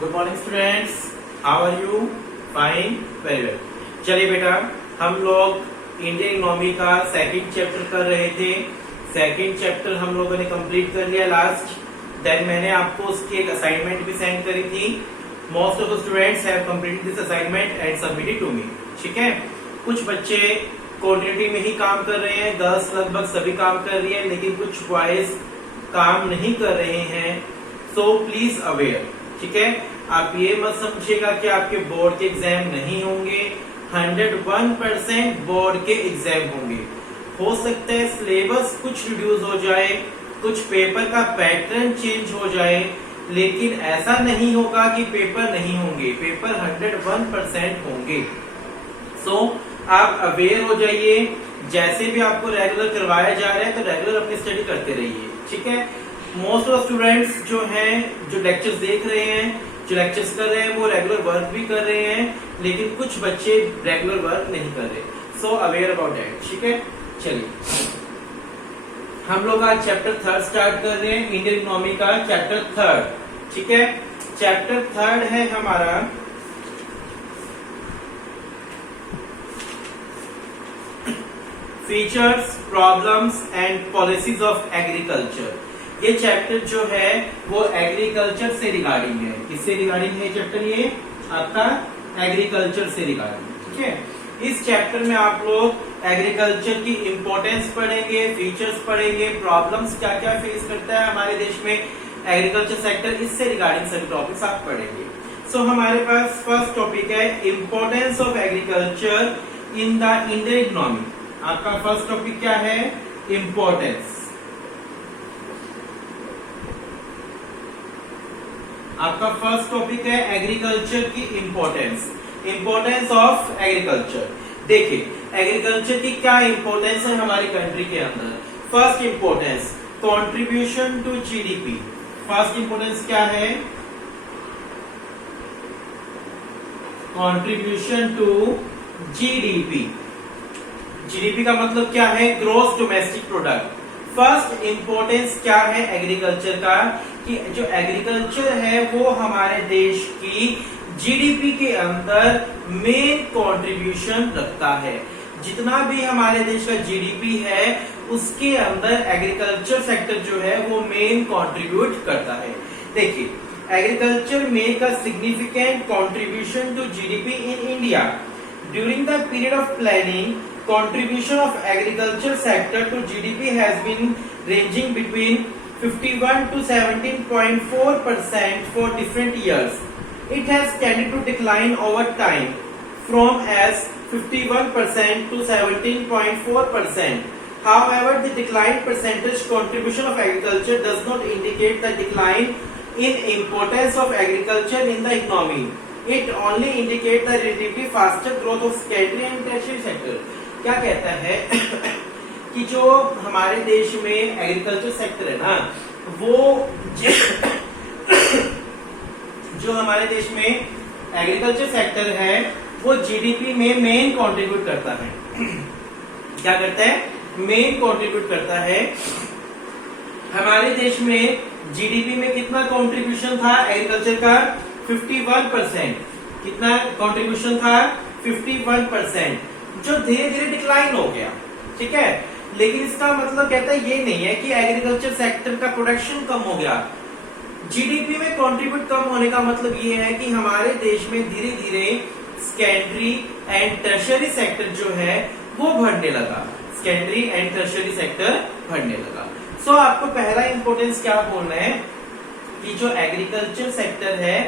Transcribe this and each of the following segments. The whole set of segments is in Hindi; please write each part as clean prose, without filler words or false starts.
Good morning students, how are you? Fine, very well. चलिए बेटा, हम लोग इंडियन इकोनॉमी का सेकंड चैप्टर कर रहे थे। सेकंड चैप्टर हम लोगों ने कंप्लीट कर लिया लास्ट। देन मैंने आपको उसकी एक असाइनमेंट भी सेंड करी थी। Most of the students have completed this assignment and submitted to me. ठीक है, कुछ बच्चे क्वांटिटी में ही काम कर रहे हैं, गर्ल्स लगभग सभी काम कर रही है, लेकिन कुछ बॉयज काम नहीं कर रहे हैं। So please aware. ठीक है, आप ये मत समझिएगा कि आपके बोर्ड के एग्जाम नहीं होंगे। 101% बोर्ड के एग्जाम होंगे। हो सकता है सिलेबस कुछ रिड्यूस हो जाए, कुछ पेपर का पैटर्न चेंज हो जाए, लेकिन ऐसा नहीं होगा कि पेपर नहीं होंगे। पेपर 101% होंगे। सो आप अवेयर हो जाइए। जैसे भी आपको रेगुलर करवाया जा रहा है तो रेगुलर अपनी स्टडी करते रहिए। ठीक है, मोस्ट ऑफ स्टूडेंट्स जो हैं, जो लेक्चर्स देख रहे हैं, जो लेक्चर्स कर रहे हैं, वो रेगुलर वर्क भी कर रहे हैं, लेकिन कुछ बच्चे रेगुलर वर्क नहीं कर रहे। सो अवेयर अबाउट दैट। ठीक है, चलिए हम लोग आज चैप्टर 3 स्टार्ट कर रहे हैं, इंडियन इकोनॉमी का चैप्टर 3। ठीक है, चैप्टर 3 है हमारा features, problems and policies of agriculture. ये चैप्टर जो है वो एग्रीकल्चर से रिगार्डिंग है। किससे रिगार्डिंग है चैप्टर? ये आपका एग्रीकल्चर से रिगार्डिंग। ठीक है, इस चैप्टर में आप लोग एग्रीकल्चर की इंपॉर्टेंस पढ़ेंगे, फीचर्स पढ़ेंगे, प्रॉब्लम्स क्या क्या फेस करता है हमारे देश में एग्रीकल्चर सेक्टर, इससे रिगार्डिंग सभी टॉपिक्स आप पढ़ेंगे। सो हमारे पास फर्स्ट टॉपिक है importance of agriculture in the Indian economy. आपका फर्स्ट टॉपिक क्या है? इंपॉर्टेंस। आपका फर्स्ट टॉपिक है एग्रीकल्चर की इंपॉर्टेंस। Importance of agriculture. देखिए, एग्रीकल्चर की क्या इंपॉर्टेंस है हमारी कंट्री के अंदर। First importance, contribution to GDP. First importance क्या है? Contribution to GDP. जीडीपी का मतलब क्या है? Gross domestic product. First importance क्या है एग्रीकल्चर का? कि जो एग्रीकल्चर है वो हमारे देश की जीडीपी के अंदर मेन कंट्रीब्यूशन रखता है। जितना भी हमारे देश का जीडीपी है उसके अंदर एग्रीकल्चर सेक्टर जो है वो मेन कंट्रीब्यूट करता है। देखिए, agriculture make a significant contribution to GDP in India. During the period of planning, contribution of agriculture sector to GDP has been ranging between 51 to 17.4% for different years. It has tended to decline over time from as 51% to 17.4%. However, the decline percentage contribution of agriculture does not indicate the decline in importance of agriculture in the economy. It only indicates the relatively faster growth of secondary and tertiary sector. क्या कहता है कि जो हमारे देश में एग्रीकल्चर सेक्टर है ना, वो जो हमारे देश में एग्रीकल्चर सेक्टर है वो जीडीपी में मेन कंट्रीब्यूट करता है। क्या करता है? मेन कंट्रीब्यूट करता है। हमारे देश में जीडीपी में कितना कंट्रीब्यूशन था एग्रीकल्चर का? 51%। कितना कंट्रीब्यूशन था? 51%, जो धीरे धीरे डिक्लाइन हो गया। ठीक है, लेकिन इसका मतलब कहता है ये नहीं है कि एग्रीकल्चर सेक्टर का प्रोडक्शन कम हो गया। जीडीपी में कंट्रीब्यूट कम होने का मतलब ये है कि हमारे देश में धीरे धीरे सेकेंडरी एंड टर्शियरी सेक्टर जो है वो बढ़ने लगा। सेकेंडरी एंड टर्शियरी सेक्टर बढ़ने लगा। सो आपको पहला इंपॉर्टेंस क्या बोलना है कि जो एग्रीकल्चर सेक्टर है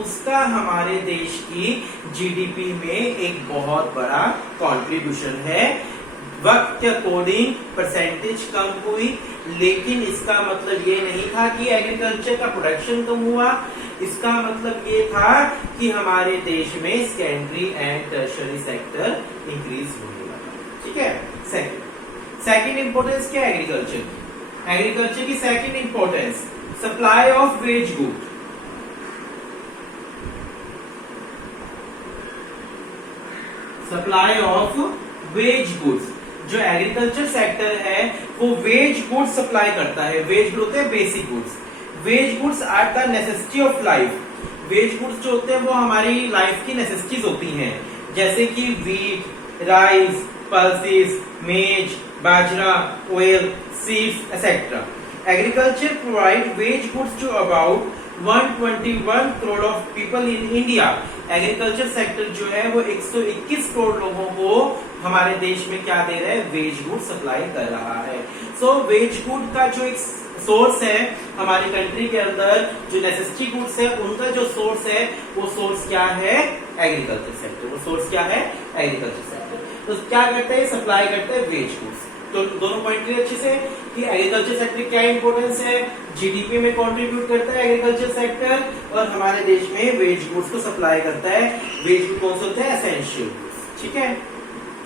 उसका हमारे देश की जीडीपी में एक बहुत बड़ा कंट्रीब्यूशन है। वक्त के अकॉर्डिंग परसेंटेज कम हुई, लेकिन इसका मतलब ये नहीं था कि एग्रीकल्चर का प्रोडक्शन कम हुआ। इसका मतलब ये था कि हमारे देश में secondary and tertiary sector increase होने लगा। ठीक है, सेकंड इंपॉर्टेंस क्या है एग्रीकल्चर? एग्रीकल्चर की second importance, supply of ways good. Supply of ways goods. जो एग्रीकल्चर सेक्टर है वो वेज गुड्स सप्लाई करता है। वेज गुड होते हैं basic goods. Wage goods are the necessity of life. Wage goods जो होते हैं वो हमारी लाइफ की नेसेसिटीज होती हैं, जैसे कि वीट, राइस, पल्सेस, मेज, बाजरा, oil, seeds etcetera. Agriculture provide wage goods to about 121 crore of people in India. Agriculture sector जो है वो 121 करोड़ लोगों को हमारे देश में क्या दे रहा है, वेज गुड सप्लाई कर रहा है। सो वेज गुड का जो एक सोर्स है हमारी कंट्री के अंदर, जो नेसेसिटी गुड्स है उनका जो सोर्स है वो सोर्स क्या है, एग्रीकल्चर सेक्टर। वो सोर्स क्या है, एग्रीकल्चर सेक्टर। तो क्या करते हैं, सप्लाई करते हैं वेज गुड्स। तो दोनों पॉइंट क्लियर अच्छे से कि एग्रीकल्चर सेक्टर क्या इंपॉर्टेंस है, जीडीपी में कंट्रीब्यूट करता है एग्रीकल्चर सेक्टर, और हमारे देश में वेज गुड्स को सप्लाई करता है। वेज गुड कौन से होते हैं, एसेंशियल गुड्स। ठीक है।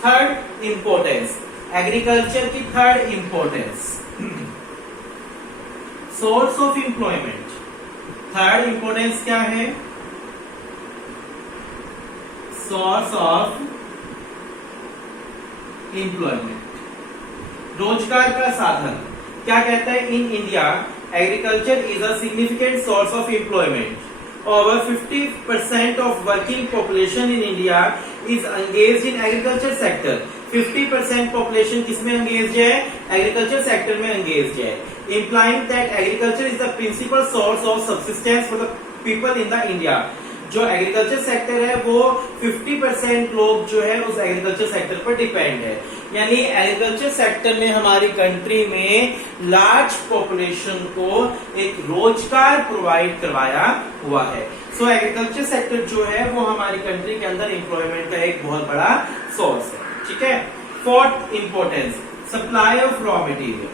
थर्ड इंपॉर्टेंस, एग्रीकल्चर की third importance, source of employment. Third importance क्या है, सोर्स ऑफ एम्प्लॉयमेंट, रोजगार का साधन। क्या कहता है, in India agriculture is a significant source of employment. Over 50% of working population in India is engaged in agriculture sector. 50% population किसमें एंगेज्ड है, एग्रीकल्चर सेक्टर में एंगेज्ड है। Implying that agriculture is the principal source of subsistence for the people in the India. जो एग्रीकल्चर सेक्टर है वो 50% लोग जो है उस एग्रीकल्चर सेक्टर पर डिपेंड है। यानी एग्रीकल्चर सेक्टर ने हमारी कंट्री में लार्ज पॉपुलेशन को एक रोजगार प्रोवाइड करवाया हुआ है। सो एग्रीकल्चर सेक्टर जो है वो हमारी कंट्री के अंदर एम्प्लॉयमेंट का एक बहुत बड़ा सोर्स है। ठीक है। Fourth importance, supply of raw material.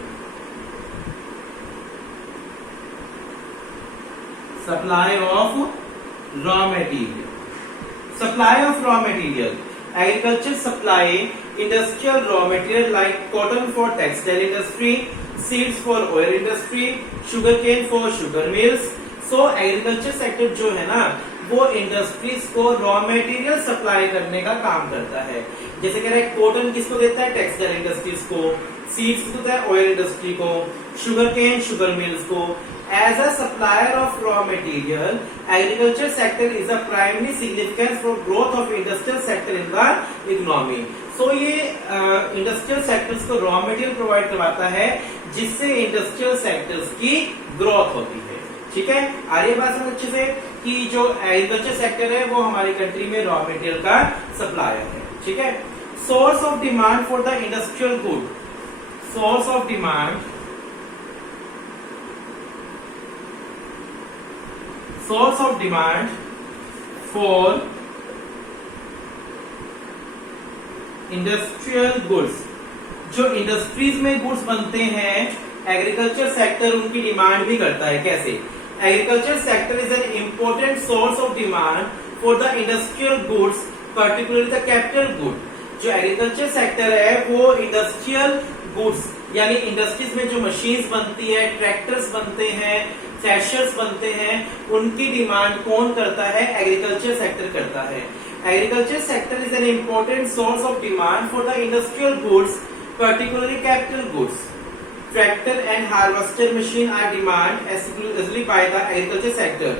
Supply of raw material, supply of raw material. Agriculture supply industrial raw material like cotton for textile industry, seeds for oil industry, sugar cane for sugar mills. So agriculture sector जो है ना वो इंडस्ट्रीज को रॉ मटेरियल सप्लाई करने का काम करता है। जैसे कह रहे हैं कॉटन किसको देता है, टेक्सटाइल इंडस्ट्रीज को, सीड्स को देता है ऑयल इंडस्ट्री को, शुगर केन शुगर मिल्स को। As a supplier of raw material, agriculture sector is a primary significance for growth of industrial sector in the economy. So ये इंडस्ट्रियल सेक्टर्स को रॉ मटेरियल प्रोवाइड करवाता है जिससे इंडस्ट्रियल सेक्टर्स की ग्रोथ होती है। ठीक है। आ रही बात समझ अच्छे से कि जो एग्रीकल्चर सेक्टर है वो हमारी कंट्री में रॉ मटेरियल का सप्लायर है। ठीक है। Source of demand for the industrial good, source of demand, source of demand for industrial goods। जो इंडस्ट्रीज में गुड्स बनते हैं एग्रीकल्चर सेक्टर उनकी डिमांड भी करता है। कैसे, agriculture sector is an important source of demand for the industrial goods, particularly the capital good. जो एग्रीकल्चर सेक्टर है वो इंडस्ट्रियल गुड्स यानी इंडस्ट्रीज में जो मशीन्स बनती है, ट्रैक्टर्स बनते हैं, थ्रेशर्स बनते हैं, उनकी डिमांड कौन करता है, एग्रीकल्चर सेक्टर करता है। Agriculture sector is an important source of demand for the industrial goods, particularly capital goods. Tractor and harvester machine are demand exclusively by the agriculture sector.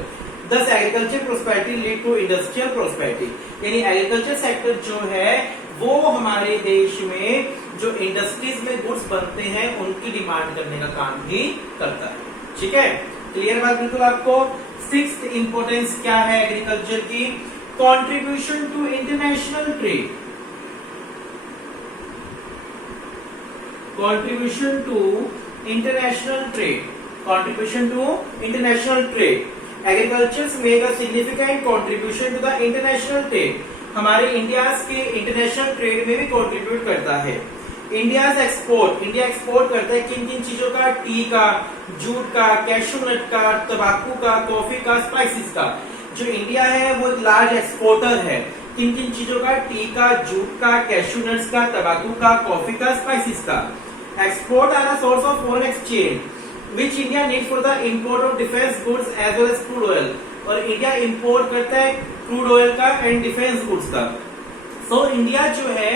Thus agriculture prosperity lead to industrial prosperity। यानी एग्रीकल्चर सेक्टर जो है वो हमारे देश में जो इंडस्ट्रीज में गुड्स बनते हैं उनकी डिमांड करने का काम भी करता है। ठीक है। क्लियर बात बिल्कुल आपको। सिक्स्थ इंपॉर्टेंस क्या है एग्रीकल्चर की, contribution to international trade. Contribution to international trade, contribution to international trade. Agriculture make a significant contribution to the international trade. हमारे इंडिया के इंटरनेशनल ट्रेड में भी कंट्रीब्यूट करता है। इंडिया एक्सपोर्ट करता है किन किन चीजों का, टी का, जूट का, कैशू नट का, तंबाकू का, कॉफी का, स्पाइसेस का। जो इंडिया है वो लार्ज एक्सपोर्टर है किन किन चीजों का, टी का, जूट का, कैशू नट्स का, तंबाकू का, कॉफी का, स्पाइसेस का। Export are a source of foreign exchange which India need for the import of defence goods as well as crude oil. और इंडिया इंपोर्ट करता है क्रूड ऑयल का एंड डिफेंस गुड्स का। सो इंडिया जो है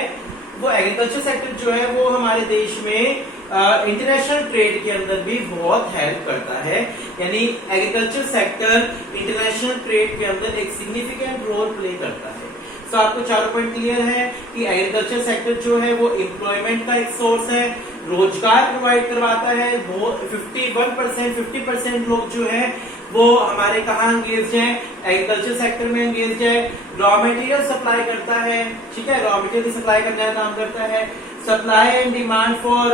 वो एग्रीकल्चर सेक्टर जो है वो हमारे देश में इंटरनेशनल ट्रेड के अंदर भी बहुत हेल्प करता है। यानी एग्रीकल्चर सेक्टर इंटरनेशनल ट्रेड के अंदर एक सिग्निफिकेंट रोल प्ले करता है। तो आपको चारों पॉइंट क्लियर है कि एग्रीकल्चर सेक्टर जो है वो एम्प्लॉयमेंट का एक सोर्स है, रोजगार प्रोवाइड करवाता है। वो 50% लोग जो है वो हमारे कहाँ एंगेज हैं, एग्रीकल्चर सेक्टर में एंगेज है। रॉ मटेरियल सप्लाई करता है, ठीक है, रॉ मटेरियल सप्लाई करने का काम करता है। Supply and demand for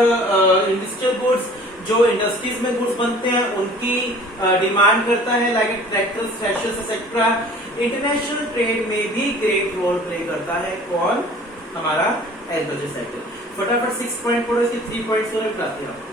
industrial goods, जो इंडस्ट्रीज में गुड्स बनते हैं उनकी डिमांड करता है, like tractors, threshers etcetera. International trade में भी ग्रेट रोल प्ले करता है कौन, हमारा एग्रीकल्चर सेक्टर। फटाफट 6 पॉइंट पढ़ो, इसके 3 पॉइंट्स और बताते हैं आपको।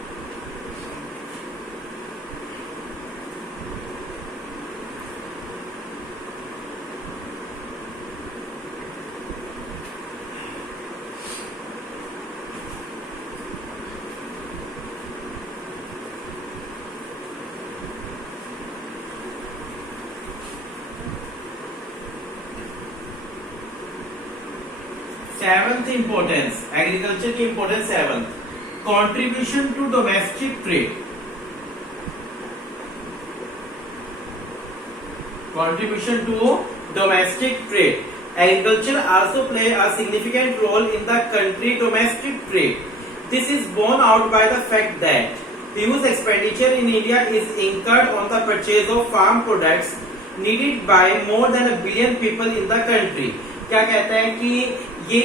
सेवंथ इंपोर्टेंस, एग्रीकल्चर की importance seventh, contribution to domestic trade. Contribution to domestic trade, agriculture also play a significant role in the country domestic trade. This is borne out by the fact that huge expenditure in India is incurred on the purchase of farm products needed by more than a billion people in the country. क्या कहता है कि ये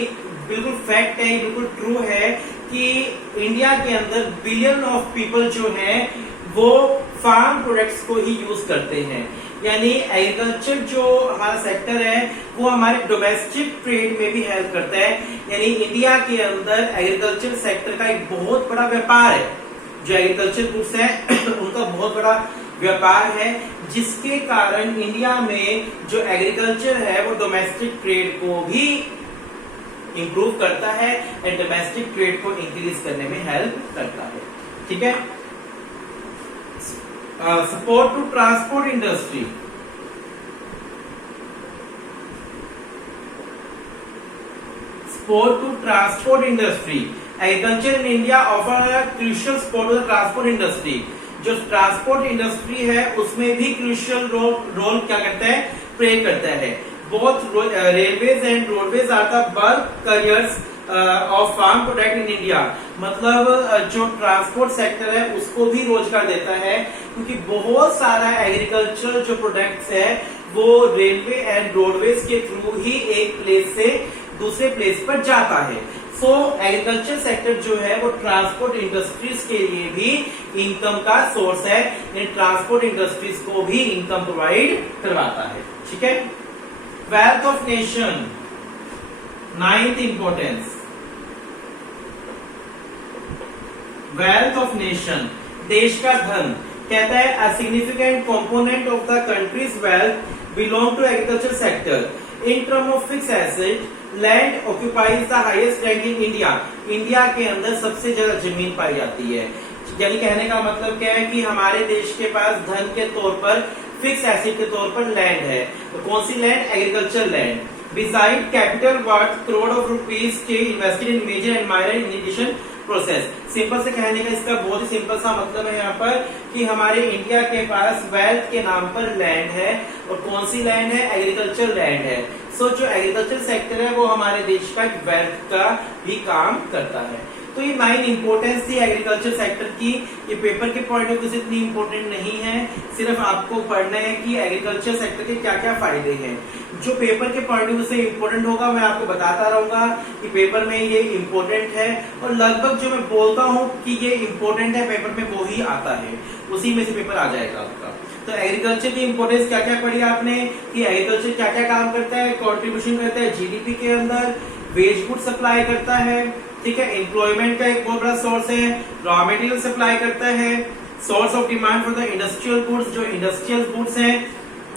बिल्कुल फैक्ट है, बिल्कुल ट्रू है कि इंडिया के अंदर बिलियन ऑफ पीपल जो हैं वो फार्म प्रोडक्ट्स को ही यूज करते हैं। यानी एग्रीकल्चर जो हमारा सेक्टर है वो हमारे डोमेस्टिक ट्रेड में भी हेल्प करता है। यानी इंडिया के अंदर एग्रीकल्चर सेक्टर का एक बहुत बड़ा व्यापार है, जो एग्रीकल्चर गुड्स है उनका बहुत बड़ा व्यापार है, जिसके कारण इंडिया में जो एग्रीकल्चर है वो डोमेस्टिक ट्रेड को भी इंप्रूव करता है एंड डोमेस्टिक ट्रेड को इंक्रीज करने में हेल्प करता है। ठीक है। Support to transport industry, support to transport industry, agriculture in India offer crucial support to the transport industry. जो ट्रांसपोर्ट इंडस्ट्री है उसमें भी क्रूशियल रोल क्या करता है, प्ले करता है। Both railways and roadways are the bulk carriers of farm product in India. मतलब जो ट्रांसपोर्ट सेक्टर है उसको भी रोजगार देता है, क्योंकि बहुत सारा एग्रीकल्चर जो प्रोडक्ट्स है वो रेलवे एंड रोडवेज के थ्रू ही एक प्लेस से दूसरे प्लेस पर जाता है। सो एग्रीकल्चर सेक्टर जो है वो ट्रांसपोर्ट इंडस्ट्रीज के लिए भी इनकम का सोर्स है, इन ट्रांसपोर्ट इंडस्ट्रीज को भी इनकम प्रोवाइड करवाता है। ठीक है। Wealth of nation, ninth importance, wealth of nation, देश का धन। कहता है a significant component of the country's wealth belong to agriculture sector. In term of fix asset, land occupies the highest rank in India. India के अंदर सबसे ज्यादा जमीन पाई जाती है। यानी कहने का मतलब क्या है कि हमारे देश के पास धन के तौर पर, फिक्स एसेट के तौर पर लैंड है। तो कौन सी land, agriculture land. Beside capital worth crore of rupees के invested in major and minor irrigation process. Simple से कहने का इसका बहुत ही सिंपल सा मतलब है यहाँ पर कि हमारे इंडिया के पास वेल्थ के नाम पर लैंड है, और कौन सी लैंड है, एग्रीकल्चर लैंड है। सो जो एग्रीकल्चर सेक्टर है वो हमारे देश का वेल्थ का भी काम करता है। तो ये 9 इंपोर्टेंस थी एग्रीकल्चर सेक्टर की। ये पेपर के पॉइंट ऑफ व्यू से इतनी इंपॉर्टेंट नहीं है, सिर्फ आपको पढ़ना है कि एग्रीकल्चर सेक्टर के क्या क्या फायदे हैं। जो पेपर के पॉइंट ऑफ व्यू से इंपॉर्टेंट होगा मैं आपको बताता रहूंगा कि पेपर में ये इंपॉर्टेंट है, और लगभग जो मैं बोलता हूँ कि ये इंपॉर्टेंट है पेपर में वो ही आता है, उसी में से पेपर आ जाएगा आपका। तो एग्रीकल्चर की इंपोर्टेंस क्या क्या पढ़ी आपने कि एग्रीकल्चर क्या क्या काम करता है, कंट्रीब्यूशन करता है जीडीपी के अंदर, वेज गुड सप्लाई करता है, ठीक है, एम्प्लॉयमेंट का एक बहुत बड़ा सोर्स है, रॉ मटेरियल सप्लाई करता है, source of demand for the industrial goods, जो इंडस्ट्रियल गुड्स हैं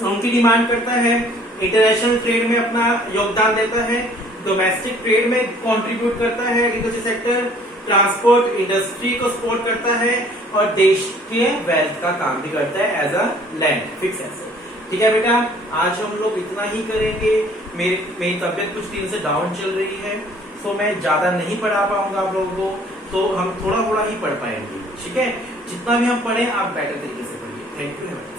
उनकी डिमांड करता है, इंटरनेशनल ट्रेड में अपना योगदान देता है, डोमेस्टिक ट्रेड में कंट्रीब्यूट करता है एग्रीकल्चर सेक्टर, ट्रांसपोर्ट इंडस्ट्री को सपोर्ट करता है, और देश के वेल्थ का काम भी करता है as a land fix asset. ठीक है बेटा, आज हम लोग इतना ही करेंगे। मेरी तबियत कुछ दिन से डाउन चल रही है, तो मैं ज्यादा नहीं पढ़ा पाऊंगा आप लोगों को। तो हम थोड़ा थोड़ा ही पढ़ पाएंगे। ठीक है, जितना भी हम पढ़े आप बेटर तरीके से पढ़िए। Thank you.